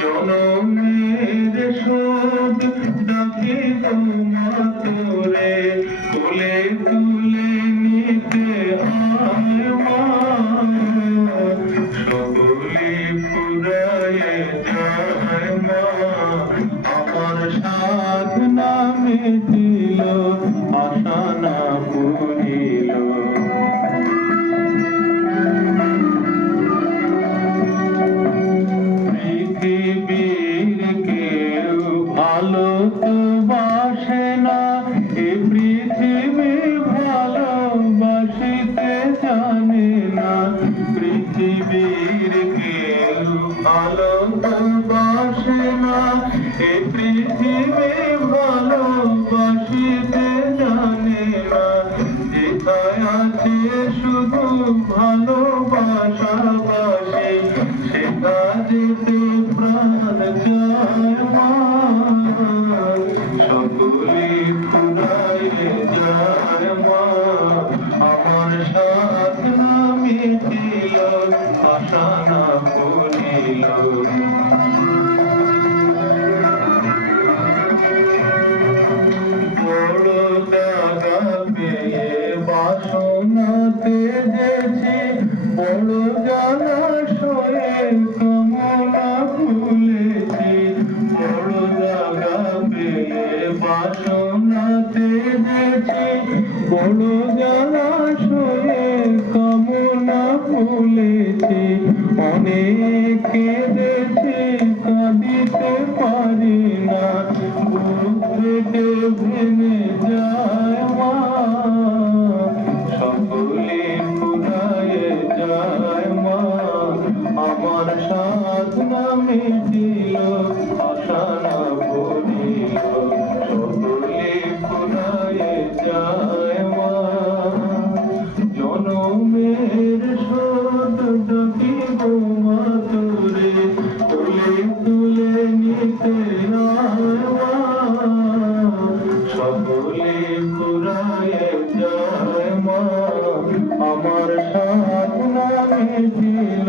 জনমের শোক ডাকে তোমারে তুলে তুলে নিতে আয় মা, সকলে ফুরায়ে যায় মা। আমার সাধনা মিটিল, আশা না পুরিল। পৃথিবীর কেউ ভালো তো বাসে না, এ পৃথিবী ভালোবাসিতে জানে না। পৃথিবীর কেউ ভালো তো বাসে না, এ পৃথিবী ভালোবাসিতে জানে না। যেথায় আছে শুধু ভালোবাসাবাসি, সেটা যেতে প্রাণ যায় মা, সকলে ফুরায়ে যায় মা। আমার সাধনা মিটিল, আশা না পুরিল। বড় জাগা পেয়ে বাসনাতে যেছি, বড় জলাশয়ে কামনা ফুলেছি। বড় জাগা পেয়ে বাসনাতে যেছি, বড় জলাশয়ে কামনা ফুলেছি। অনেক কেঁদেছি, কাঁদিতে পারি না, বুক ফেটে ভেঙে যায় মা, সকলে ফুরায়ে যায় মা। আমার সাধনা মিটিল, আশা না পুরিল, সকলে ফুরায়ে যায় মা। জনমের শোধ ডাকিব মা তোরে, তুলে তুলে নিতে আয় মা, সকলে ফুরায়ে যায় মা। আমার সাধনা মিটিল,